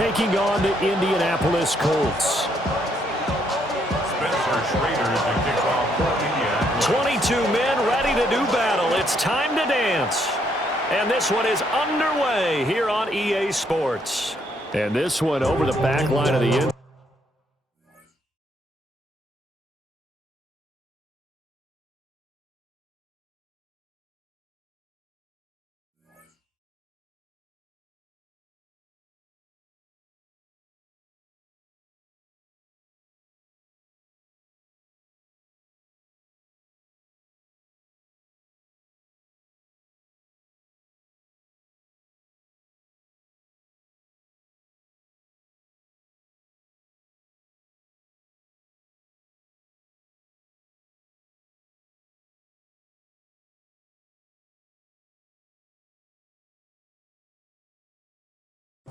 taking on the Indianapolis Colts. 22 men ready to do battle. It's time to dance. And this one is underway here on EA Sports. And this one over the back line of the end.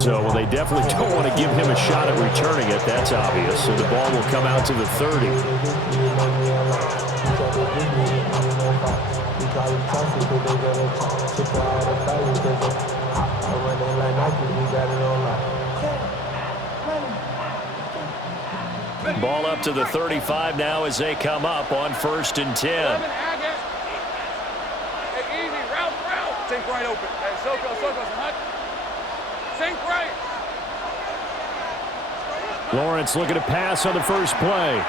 So, well, they definitely don't want to give him a shot at returning it. That's obvious. So the ball will come out to the 30. Ball up to the 35 now as they come up on 1st and 10. Hey, easy, route. Sink right open. Hey, Soko, hunt. Sink right. Lawrence looking to pass on the first play.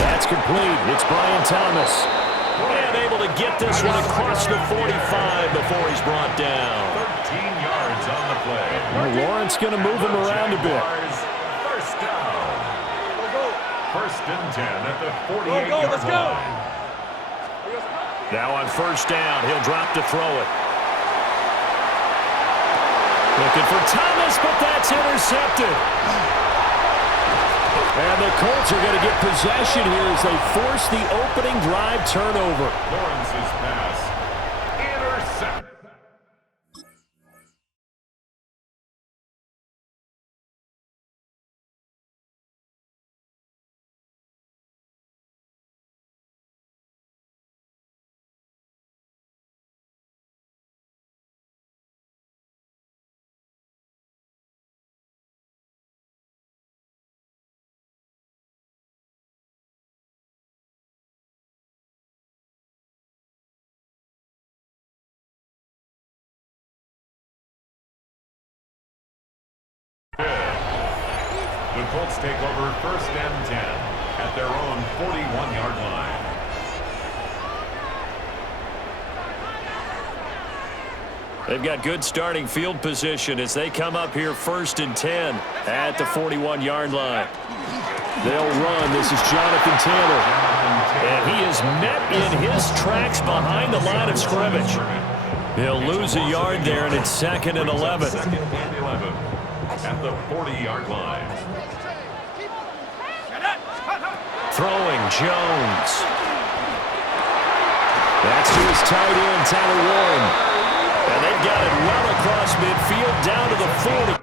That's complete. It's Brian Thomas. And able to get this one across the 45 before he's brought down. 13 yards on the play. Well, Lawrence going to move him around a bit. First down. 1st and 10 at the 48-yard line. Now on 1st down, he'll drop to throw it. Looking for Thomas, but that's intercepted. And the Colts are going to get possession here as they force the opening drive turnover. Lawrence's pass intercepted. The Colts take over 1st and 10 at their own 41-yard line. They've got good starting field position as they come up here 1st and 10 at the 41-yard line. They'll run. This is Jonathan Taylor. And he is met in his tracks behind the line of scrimmage. He'll lose a yard there, and it's 2nd and 11. 2nd and 11 at the 40-yard line. Throwing Jones. That's to his tight end, Tyler Warren. And they've got it well across midfield down to the 40.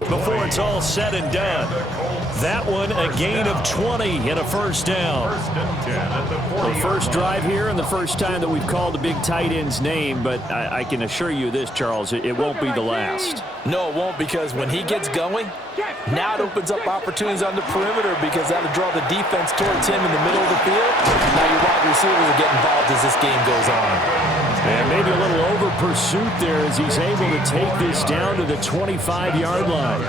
Before it's all said and done, that one a gain of 20 and a 1st down. 1st and 10 at the 40-yard The first drive here and the first time that we've called the big tight end's name, but I can assure you this, Charles, it won't be the last. No, it won't, because when he gets going, now it opens up opportunities on the perimeter because that'll draw the defense towards him in the middle of the field. Now your wide receivers will get involved as this game goes on. And maybe a little over pursuit there as he's able to take this down to the 25-yard line.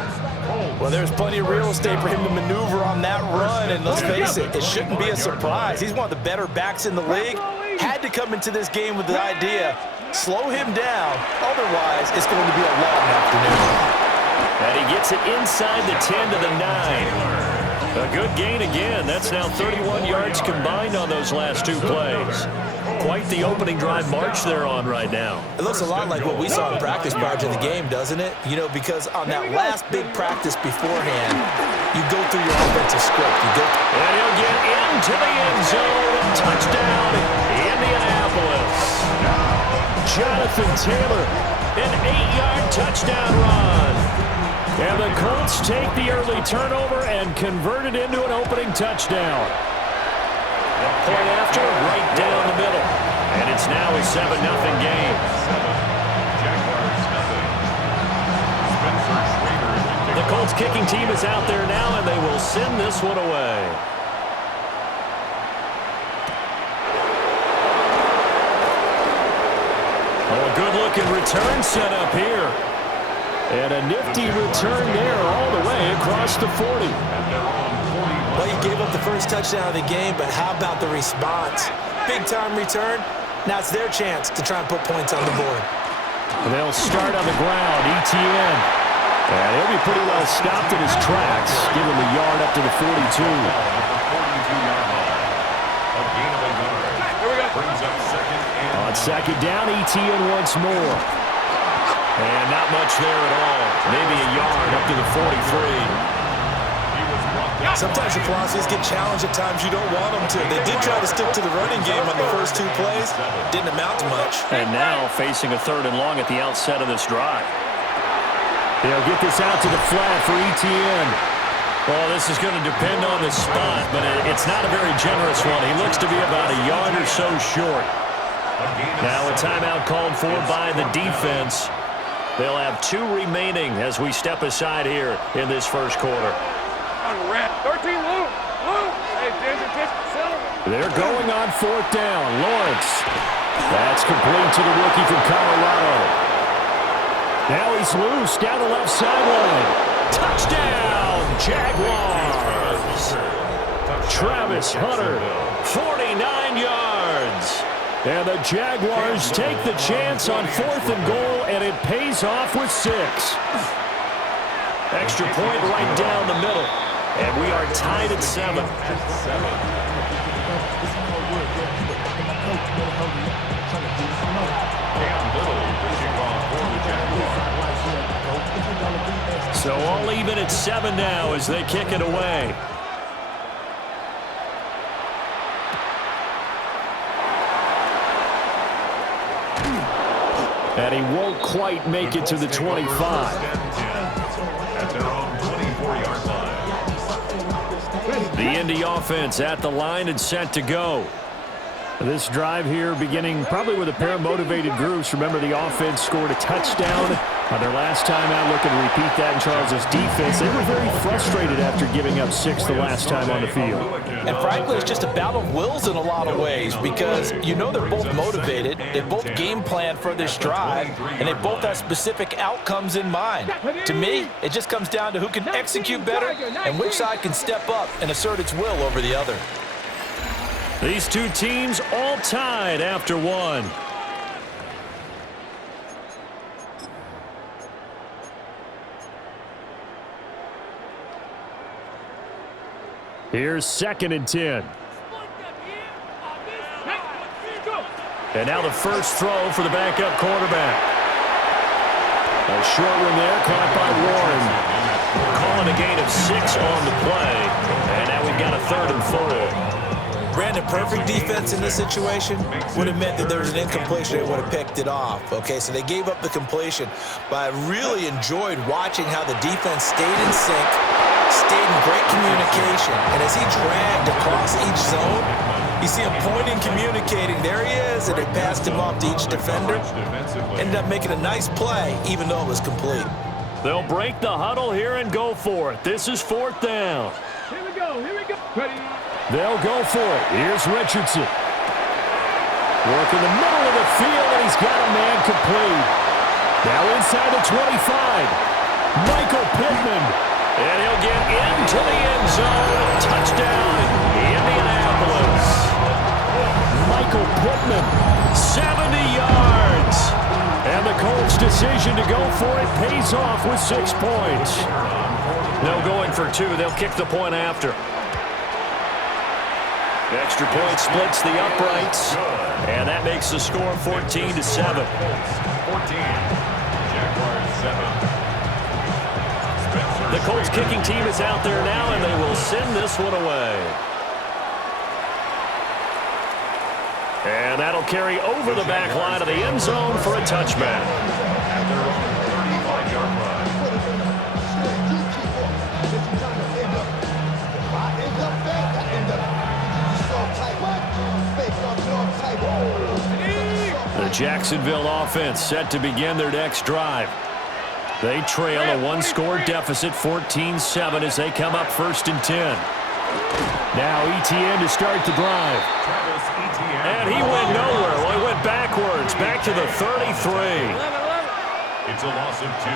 Well, there's plenty of real estate for him to maneuver on that run, and let's face it, it shouldn't be a surprise. He's one of the better backs in the league. Had to come into this game with the idea, slow him down, otherwise it's going to be a long afternoon. And he gets it inside the 10 to the 9. A A good gain again. That's now 31 yards combined on those last 2 plays. Quite the opening drive march they're on right now. It looks a lot like what we saw in practice prior to the game, doesn't it? You know, because on that last big practice beforehand, you go through your offensive script. And he'll get into the end zone. Touchdown, Indianapolis. Jonathan Taylor, an 8-yard touchdown run. And the Colts take the early turnover and convert it into an opening touchdown. Point after, right down the middle. And it's now a 7-0 game. The Colts kicking team is out there now, and they will send this one away. Oh, a good-looking return set up here. And a nifty return there all the way across the 40. Well, you gave up the first touchdown of the game, but how about the response? Big-time return. Now it's their chance to try and put points on the board. They'll start on the ground, ETN. And he'll be pretty well stopped in his tracks. Give him a yard up to the 42. On second down, ETN once more. And not much there at all. Maybe a yard up to the 43. Sometimes your philosophies get challenged at times you don't want them to. They did try to stick to the running game on the first 2 plays. Didn't amount to much. And now facing a 3rd and long at the outset of this drive. They'll get this out to the flat for ETN. Well, this is going to depend on the spot, but it's not a very generous one. He looks to be about a yard or so short. Now a timeout called for by the defense. They'll have 2 remaining as we step aside here in this first quarter. 13, Luke. Hey, Ginger, they're going on 4th down. Lawrence. That's complete to the rookie from Colorado. Now he's loose down the left sideline. Touchdown, Jaguars. Travis Hunter, 49 yards. And the Jaguars take the chance on 4th and goal, and it pays off with 6. Extra point right down the middle. And we are tied at 7. So all even at 7 now as they kick it away. And he won't quite make it to the 25. At their own 24-yard line. The Indy offense at the line and set to go. This drive here beginning probably with a pair of motivated groups. Remember, the offense scored a touchdown on their last time out. Looking to repeat that in Charles' defense. They were very frustrated after giving up 6 the last time on the field. And frankly, it's just a battle of wills in a lot of ways because you know they're both motivated. They both game plan for this drive, and they both have specific outcomes in mind. To me, it just comes down to who can execute better and which side can step up and assert its will over the other. These 2 teams all tied after 1. Here's 2nd and 10. And now the first throw for the backup quarterback. A short one there, caught by Warren. Calling a gain of 6 on the play. And now we've got a 3rd and 4. Brandon, perfect defense in this situation would have meant that there was an incompletion. They would have picked it off. Okay, so they gave up the completion. But I really enjoyed watching how the defense stayed in sync, stayed in great communication. And as he dragged across each zone, you see him pointing, communicating. There he is, and they passed him off to each defender. Ended up making a nice play, even though it was complete. They'll break the huddle here and go for it. This is 4th down. Here we go. Ready? They'll go for it. Here's Richardson. Work in the middle of the field, and he's got a man complete. Now inside the 25. Michael Pittman. And he'll get into the end zone. Touchdown, Indianapolis. Michael Pittman, 70 yards. And the Colts' decision to go for it pays off with 6 points. No going for 2. They'll kick the point after. Extra point splits the uprights, and that makes the score 14-7. 14. Jaguars 7. The Colts kicking team is out there now, and they will send this one away. And that'll carry over the back line of the end zone for a touchback. At their own 35-yard line. The Jacksonville offense set to begin their next drive. They trail a one-score deficit, 14-7, as they come up 1st and 10. Now ETN to start the drive. And he went nowhere. Well, he went backwards, back to the 33. It's a loss of 2.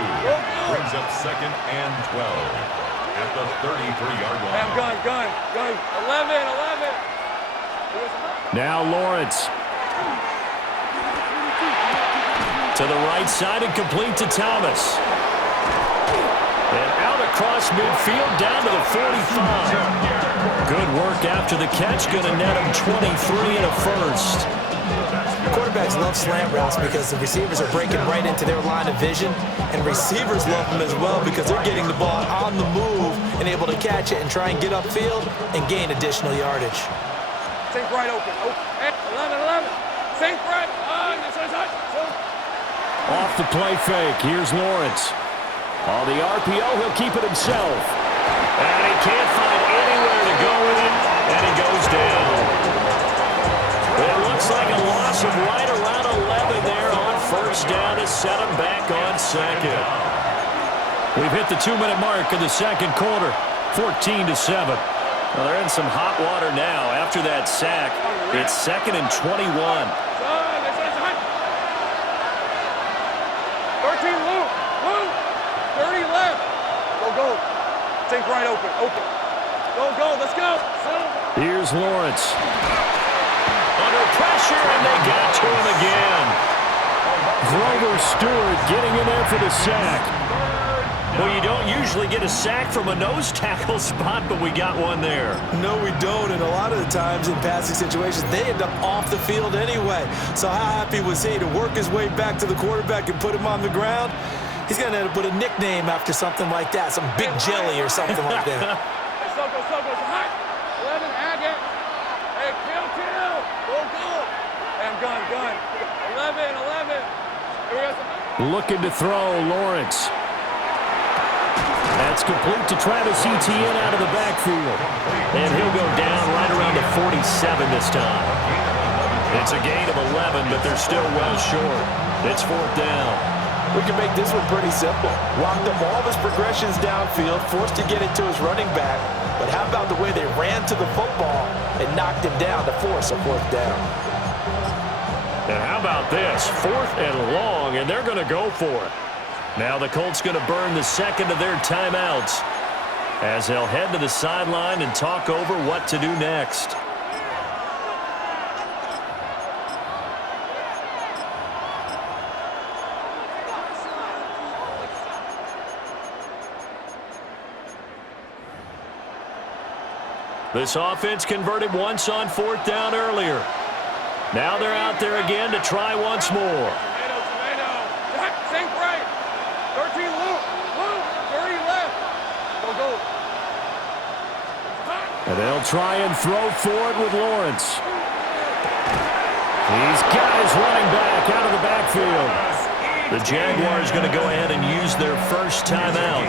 Brings up 2nd and 12 at the 33-yard line. Gun. 11. Now Lawrence. To the right side and complete to Thomas. And out across midfield down to the 45. Good work after the catch. Going to net him 23 and a first. Quarterbacks love slant routes because the receivers are breaking right into their line of vision, and receivers love them as well because they're getting the ball on the move and able to catch it and try and get upfield and gain additional yardage. Sink right open. 11. Sink right. Off the play fake. Here's Lawrence. On the RPO, he'll keep it himself. And he can't find anywhere to go with it, and he goes down. It looks like a loss of right around 11 there on 1st down to set him back on 2nd. We've hit the 2-minute mark of the 2nd quarter, 14-7. Well, they're in some hot water now. After that sack, it's 2nd and 21. 13, Luke. 30 left. Go. Sink right open. Go. Let's go. Here's Lawrence. Under pressure, and they got to him again. Grover Stewart getting in there for the sack. Well, you don't usually get a sack from a nose tackle spot, but we got one there. No, we don't, and a lot of the times in passing situations, they end up off the field anyway. So how happy was he to work his way back to the quarterback and put him on the ground? He's going to have to put a nickname after something like that, some Big Jelly or something like that. Soko, hot. 11, Agate. Hey, kill. Go. And gun. 11. Looking to throw, Lawrence. That's complete to Travis Etienne out of the backfield. And he'll go down right around the 47 this time. It's a gain of 11, but they're still well short. It's 4th down. We can make this one pretty simple. Locked up all of his progressions downfield, forced to get it to his running back. But how about the way they ran to the football and knocked him down to force a 4th down? And how about this? 4th and long, and they're going to go for it. Now the Colts going to burn the 2nd of their timeouts as they'll head to the sideline and talk over what to do next. This offense converted once on 4th down earlier. Now they're out there again to try once more. Sink right. 13, Luke. 30 left. Go. And they'll try and throw for it with Lawrence. These guys running back out of the backfield. The Jaguars going to go ahead and use their first timeout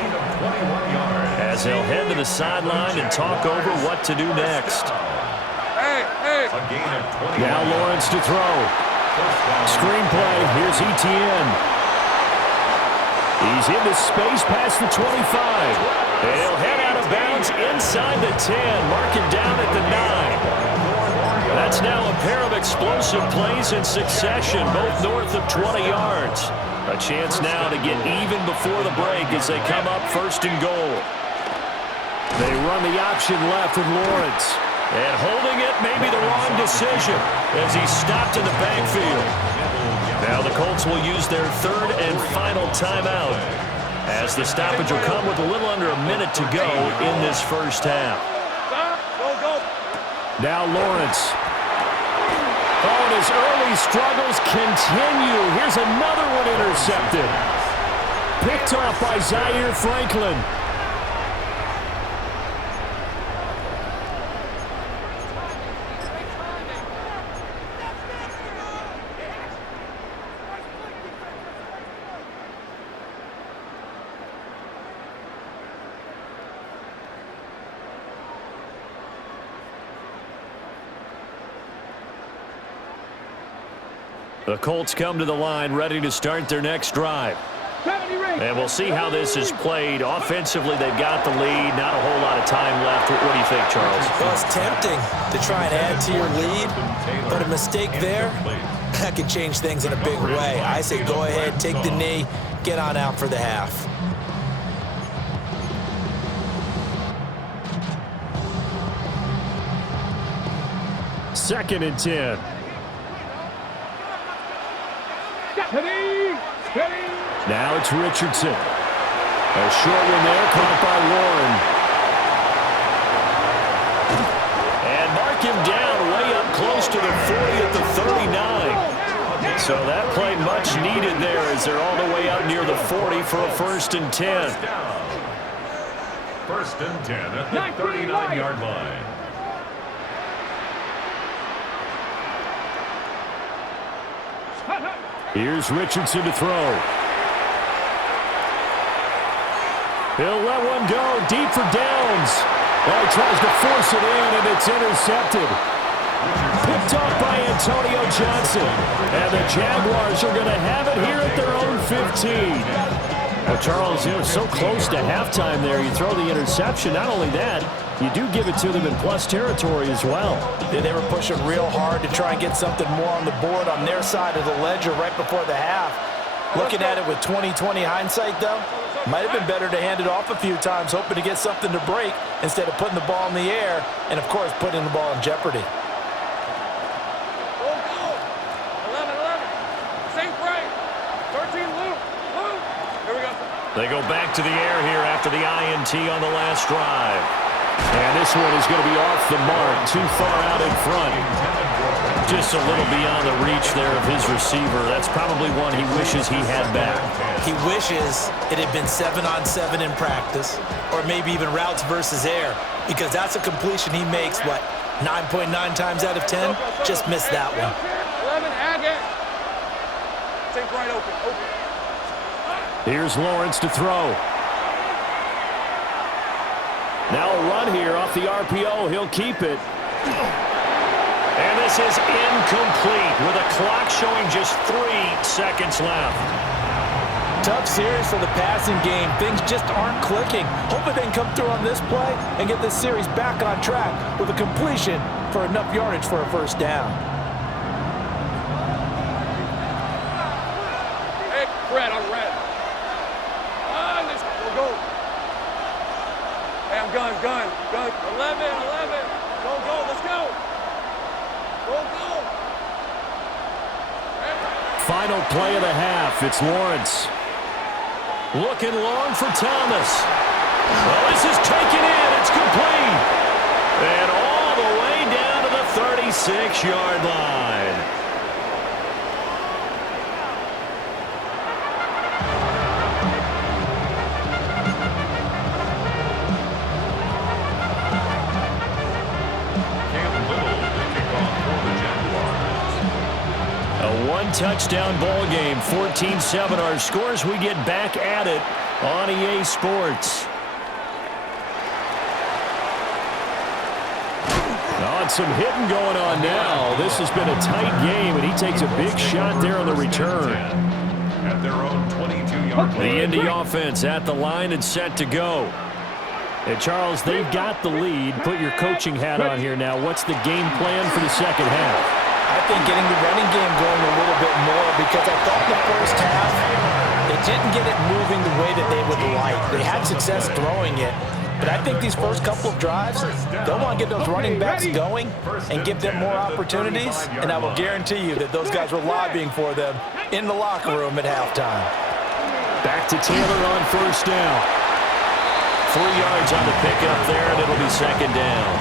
as they'll head to the sideline and talk over what to do next. Hey. Now Lawrence to throw. Screenplay. Here's Etienne. He's into space past the 25. And he'll head out of bounds inside the 10. Mark him down at the 9. That's now a pair of explosive plays in succession, both north of 20 yards. A chance now to get even before the break as they come up 1st and goal. They run the option left with Lawrence. And holding it may be the wrong decision as he's stopped in the backfield. Now the Colts will use their 3rd and final timeout as the stoppage will come with a little under a minute to go in this first half. Now Lawrence. Oh, and his early struggles continue. Here's another one intercepted. Picked off by Zaire Franklin. The Colts come to the line, ready to start their next drive. And we'll see how this is played. Offensively, they've got the lead. Not a whole lot of time left. What do you think, Charles? Well, it's tempting to try and add to your lead, but a mistake there, that could change things in a big way. I say go ahead, take the knee, get on out for the half. Second and 10. Now it's Richardson. A short one there, caught by Warren. And mark him down way up close to the 40 at the 39. So that play much needed there as they're all the way up near the 40 for a 1st and 10. First and 10 at the 39-yard line. Here's Richardson to throw. He'll let one go deep for Downs. Well, he tries to force it in, and it's intercepted. Picked off by Antonio Johnson. And the Jaguars are going to have it here at their own 15. Well, Charles, you know, so close to halftime there. You throw the interception. Not only that, you do give it to them in plus territory as well. Yeah, they were pushing real hard to try and get something more on the board on their side of the ledger right before the half. Looking at it with 20/20 hindsight, though, might have been better to hand it off a few times, hoping to get something to break instead of putting the ball in the air and, of course, putting the ball in jeopardy. They go back to the air here after the INT on the last drive. And this one is going to be off the mark, too far out in front. Just a little beyond the reach there of his receiver. That's probably one he wishes he had back. He wishes it had been 7-on-7 in practice, or maybe even routes versus air, because that's a completion he makes, what, 9.9 times out of 10? Just missed that one. 11, Agate. Take right open. Here's Lawrence to throw. Now a run here off the RPO. He'll keep it. And this is incomplete with a clock showing just 3 seconds left. Tough series for the passing game. Things just aren't clicking. Hoping they can come through on this play and get this series back on track with a completion for enough yardage for a 1st down. Hey, Red, I'm red. Go. Hey, I'm gun. 11. Go, let's go. Go. Final play of the half. It's Lawrence. Looking long for Thomas. Well, this is taken in. It's complete. And all the way down to the 36-yard line. One-touchdown ball game, 14-7 our scores. We get back at it on EA Sports. Oh, and some hitting going on now. This has been a tight game, and he takes a big shot there on the return. At their own 22-yard line. The Indy offense at the line and set to go. And Charles, they've got the lead. Put your coaching hat on here now. What's the game plan for the second half? I think getting the running game going a little bit more, because I thought the first half, they didn't get it moving the way that they would like. They had success throwing it, but I think these first couple of drives, they'll want to get those running backs going and give them more opportunities, and I will guarantee you that those guys were lobbying for them in the locker room at halftime. Back to Taylor on 1st down. 3 yards on the pickup there, and it'll be 2nd down.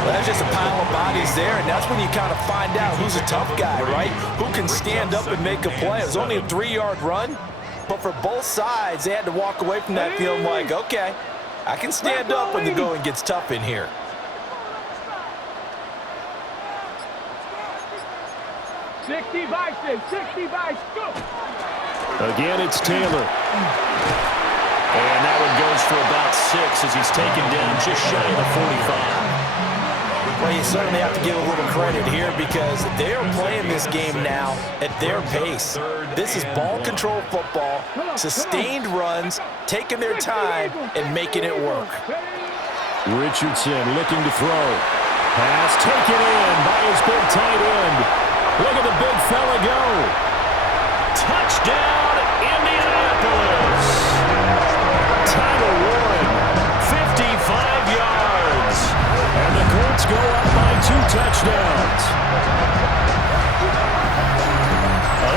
Well, that's just a pile of bodies there, and that's when you kind of find out who's a tough guy, right? Who can stand up and make a play. It was only a 3-yard run, but for both sides, they had to walk away from that feeling like, okay, I can stand up when the going gets tough in here. Again, it's Taylor. And that one goes for about 6 as he's taken down just shy of the 45. Well, you certainly have to give a little credit here because they are playing this game now at their pace. This is ball control football, sustained runs, taking their time and making it work. Richardson looking to throw. Pass taken in by his big tight end. Look at the big fella go. Touchdown, Indianapolis. Tyler Warren, 55 yards. And the Colts go up by 2 touchdowns.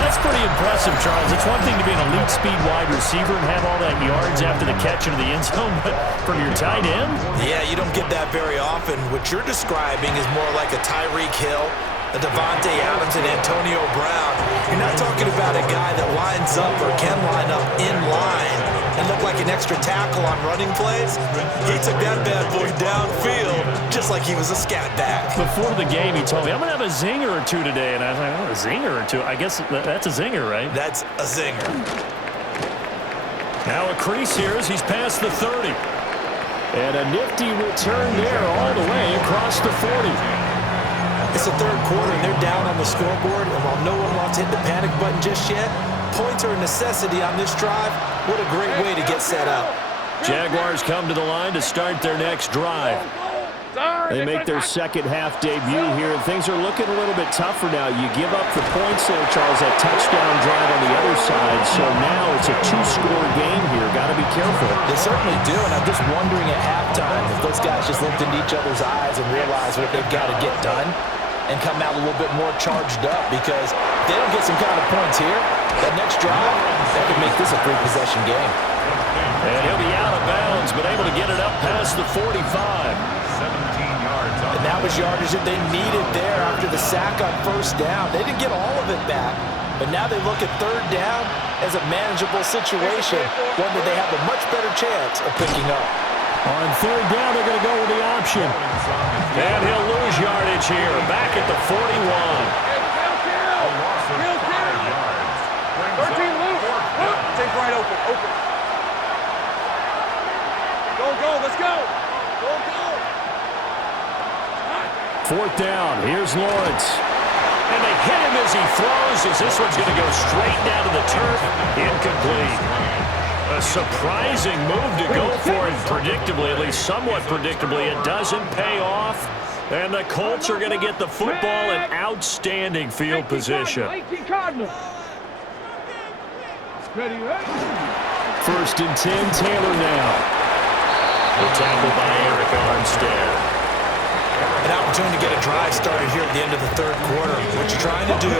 That's pretty impressive, Charles. It's one thing to be an elite speed wide receiver and have all that yards after the catch into the end zone, but from your tight end? Yeah, you don't get that very often. What you're describing is more like a Tyreek Hill, a Devontae Adams, and Antonio Brown. You're not talking about a guy that lines up or can line up in line and look like an extra tackle on running plays. He took that bad boy downfield just like he was a scat back. Before the game, he told me, I'm going to have a zinger or two today. And I was like, oh, a zinger or two? I guess that's a zinger, right? That's a zinger. Now a crease here as he's past the 30. And a nifty return there all the way across the 40. It's the third quarter, and they're down on the scoreboard. And while no one wants to hit the panic button just yet, points are a necessity on this drive. What a great way to get set up. Jaguars come to the line to start their next drive. They make their second half debut here, and things are looking a little bit tougher now. You give up the points there, Charles, that touchdown drive on the other side. So now it's a 2-score game here. Got to be careful. They certainly do, and I'm just wondering at halftime if those guys just looked into each other's eyes and realized what they've got to get done and come out a little bit more charged up, because if they don't get some kind of points here, that next drive, that could make this a 3-possession game. And he'll be out of bounds, but able to get it up past the 45. 17 yards. And that was yardage that they needed there after the sack on first down. They didn't get all of it back, but now they look at third down as a manageable situation, one that they have a much better chance of picking up. On third down, they're going to go with the option. And he'll lose yardage here, back at the 41. A loss of 5 yards. 13 loose. Take right open. Go, let's go. Go. Fourth down, here's Lawrence. And they hit him as he throws, as this one's going to go straight down to the turf. Incomplete. A surprising move to go for it predictably, at least somewhat predictably. It doesn't pay off. And the Colts are going to get the football in outstanding field position. First and 10, Taylor now. The tackle by Eric Armstead. An opportunity to get a drive started here at the end of the third quarter. What you're trying to do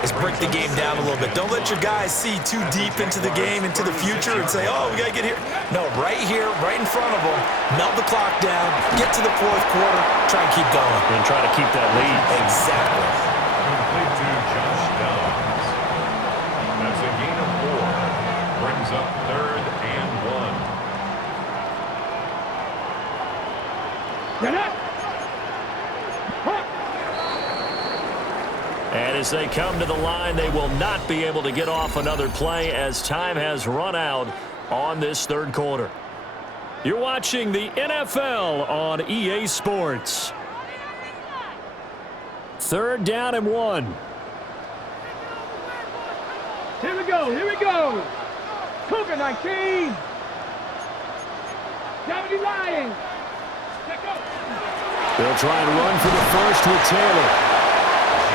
is break the game down a little bit. Don't let your guys see too deep into the game, into the future, and say, oh, we got to get here. No, right here, right in front of them, melt the clock down, get to the fourth quarter, try and keep going. And try to keep that lead. Exactly. Complete to Josh Downs. That's a gain of 4. Brings up 3rd and 1. Get up. And as they come to the line, they will not be able to get off another play as time has run out on this third quarter. You're watching the NFL on EA Sports. Third down and 1. Here we go. Cougar 19. Deputy Lions. They'll try and run for the first with Taylor.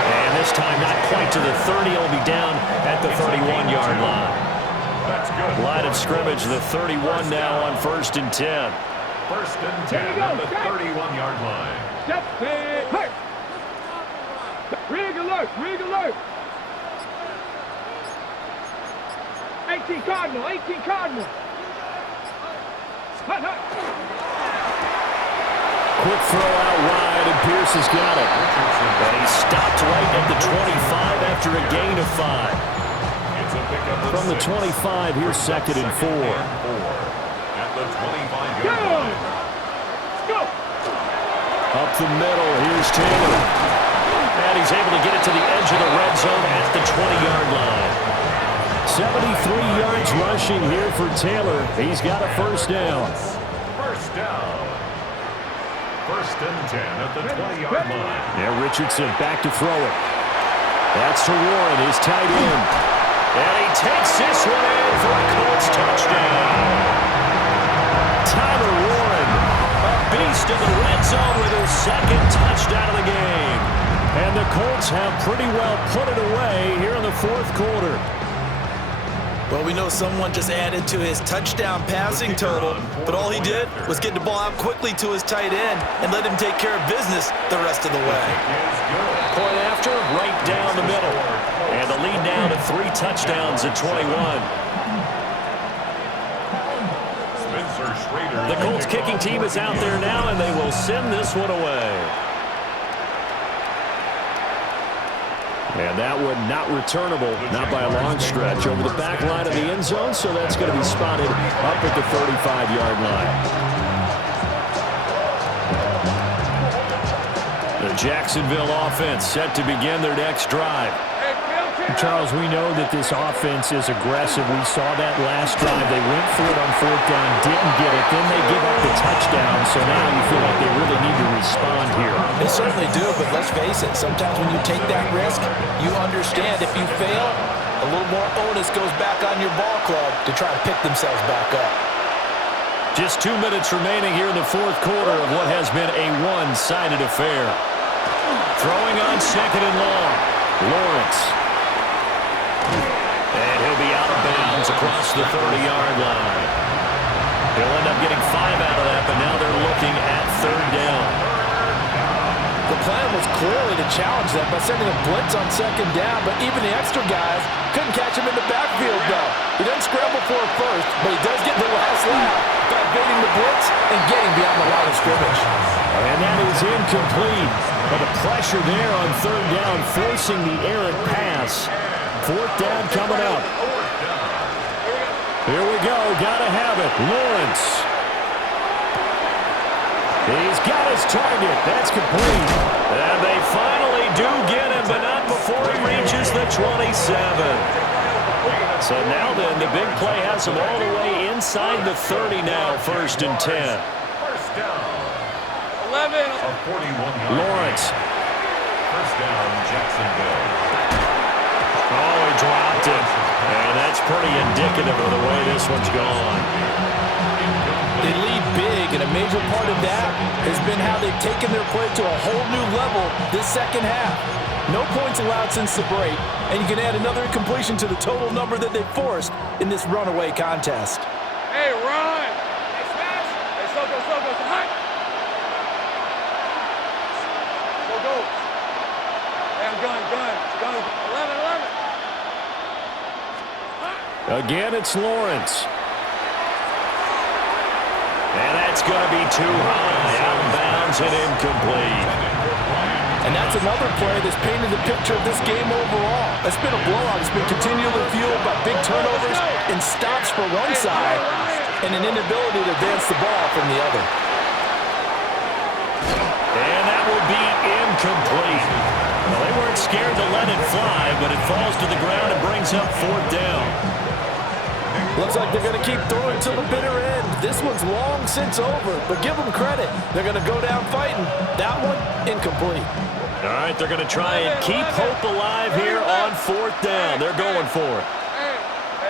And this time not quite to the 30. He'll be down at the 31-yard line. That's good. Line of scrimmage, the 31 now on first and 10. First and 10 at the 31-yard line. Rig alert. 18 Cardinal. Quick throw out wide. Brandon Pierce has got it. And he stopped right at the 25 after a gain of 5. From the 25, here's 2nd and 4. At the 25-yard line. Up the middle, here's Taylor. And he's able to get it to the edge of the red zone at the 20-yard line. 73 yards rushing here for Taylor. He's got a first down. First down. 1st and 10 at the 20-yard line. Now Richardson back to throw it. That's to Warren, his tight end. And he takes this one in for a Colts touchdown. Tyler Warren, a beast in the red zone with his 2nd touchdown of the game. And the Colts have pretty well put it away here in the 4th quarter. Well, we know someone just added to his touchdown passing total, but all he did was get the ball out quickly to his tight end and let him take care of business the rest of the way. Point after, right down the middle. And the lead now to 3 touchdowns at 21. The Colts kicking team is out there now, and they will send this one away. And that one not returnable, not by a long stretch, over the back line of the end zone, so that's going to be spotted up at the 35-yard line. The Jacksonville offense set to begin their next drive. Charles, we know that this offense is aggressive. We saw that last drive. They went for it on 4th down, didn't get it. Then they give up the touchdown, so now you feel like they really need to respond here. They certainly do, but let's face it. Sometimes when you take that risk, you understand if you fail, a little more onus goes back on your ball club to try to pick themselves back up. Just 2 minutes remaining here in the 4th quarter of what has been a one-sided affair. Throwing on 2nd and long. Lawrence. And he'll be out of bounds across the 30-yard line. He'll end up getting 5 out of that, but now they're looking at 3rd down. The plan was clearly to challenge them by sending a blitz on 2nd down, but even the extra guys couldn't catch him in the backfield, though. He doesn't scramble for it first, but he does get the last lap by evading the blitz and getting beyond the line of scrimmage. And that is incomplete. But the pressure there on 3rd down, forcing the errant pass. 4th down coming up. Here we go. Gotta have it. Lawrence. He's got his target. That's complete. And they finally do get him, but not before he reaches the 27. So now then, the big play has him all the way inside the 30 now. 1st and 10. First down. 11. A 41-yard. Lawrence. First down, Jacksonville. Oh, he dropped it. And that's pretty indicative of the way this one's gone. They lead big, and a major part of that has been how they've taken their play to a whole new level this 2nd half. No points allowed since the break, and you can add another incompletion to the total number that they forced in this runaway contest. Hey, run. Hey, smash. Hey, so go. Hot. Go. Hey, I'm gun. 11. Again, it's Lawrence. And that's going to be too high. Out of bounds and incomplete. And that's another play that's painted the picture of this game overall. It's been a blowout. It's been continually fueled by big turnovers and stops for one side and an inability to advance the ball from the other. And that will be incomplete. Well, they weren't scared to let it fly, but it falls to the ground and brings up 4th down. Looks like they're going to keep throwing to the bitter end. This one's long since over, but give them credit. They're going to go down fighting. That one, incomplete. All right, they're going to try and keep hope alive here on 4th down. They're going for it. Hey,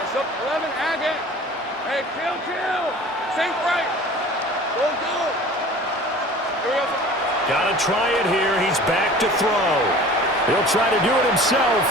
so 11, again. Hey, kill. Sink right. Go. Here we go. Got to try it here. He's back to throw. He'll try to do it himself.